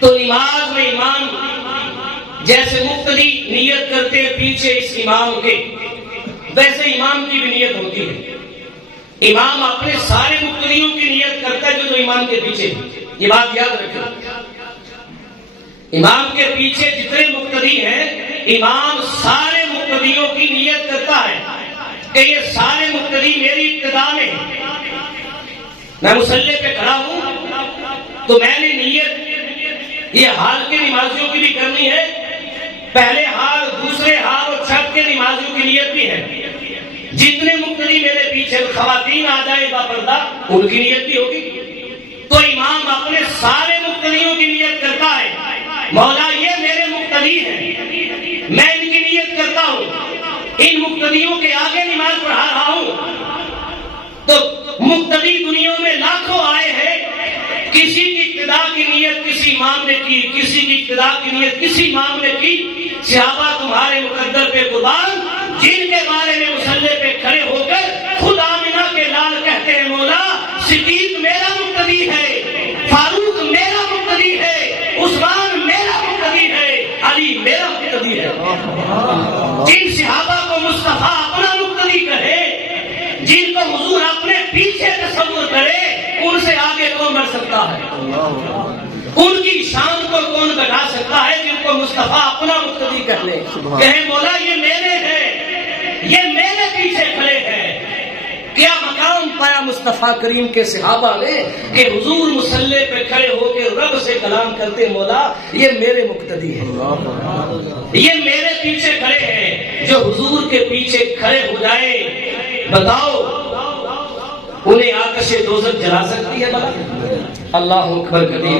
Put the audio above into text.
تو نماز میں امام جیسے مقتدی نیت کرتے ہیں پیچھے اس امام کے، ویسے امام کی بھی نیت ہوتی ہے۔ امام اپنے سارے مقتدیوں کی نیت کرتا ہے جو امام کے پیچھے، یہ بات یاد رکھیں۔ امام کے پیچھے جتنے مقتدی ہیں، امام سارے مقتدیوں کی نیت کرتا ہے کہ یہ سارے مقتدی میری ابتدا میں، میں مصلی پہ کھڑا ہوں تو میں نے نیت یہ حال کے نمازیوں کی بھی کرنی ہے، پہلے حال، دوسرے حال اور چھت کے نمازیوں کی نیت بھی ہے۔ جتنے مقتدی میرے پیچھے خواتین آ جائے باپردہ، ان کی نیت بھی ہوگی۔ تو امام اپنے سارے مقتدیوں کی نیت کرتا ہے، مولا یہ میرے مقتدی ہیں، میں ان کی نیت کرتا ہوں، ان مقتدیوں کے آگے نماز پڑھا رہا ہوں۔ تو مقتدی دنیا میں لاکھوں آئے ہیں، کسی کی ابتدا کی نیت کسی امام نے کی، کسی کی ابتدا کی نیت کسی امام نے کی۔ صحابہ تمہارے مقدر پہ قربان، جن کے بارے میں مصلی پہ کھڑے ہو کر خود آمنہ کے لال کہتے ہیں، مولا صدیق میرا مقتدی ہے، فاروق میرا مقتدی ہے، عثمان میرا مقتدی ہے، علی میرا مقتدی ہے۔ جن صحابہ کو مصطفیٰ اپنا مقتدی کہے، جن کو حضور اپنے پیچھے تصور کرے، ان سے آگے کون بڑھ سکتا ہے؟ ان کی شان کو کون بڑھا سکتا ہے جن کو مصطفیٰ اپنا مقتدی کہہ لے، کہے مولا یہ میرے ہیں، یہ میرے پیچھے کھڑے ہیں۔ کیا مقام پایا مصطفیٰ کریم کے صحابہ نے کہ حضور مصلی پہ کھڑے ہو کے رب سے کلام کرتے، مولا یہ میرے مقتدی ہیں، یہ میرے پیچھے کھڑے ہیں۔ جو حضور کے پیچھے کھڑے ہو جائے، بتاؤ انہیں آتش دوزخ جلا سکتی ہے بلا؟ اللہ اکبر کبیر۔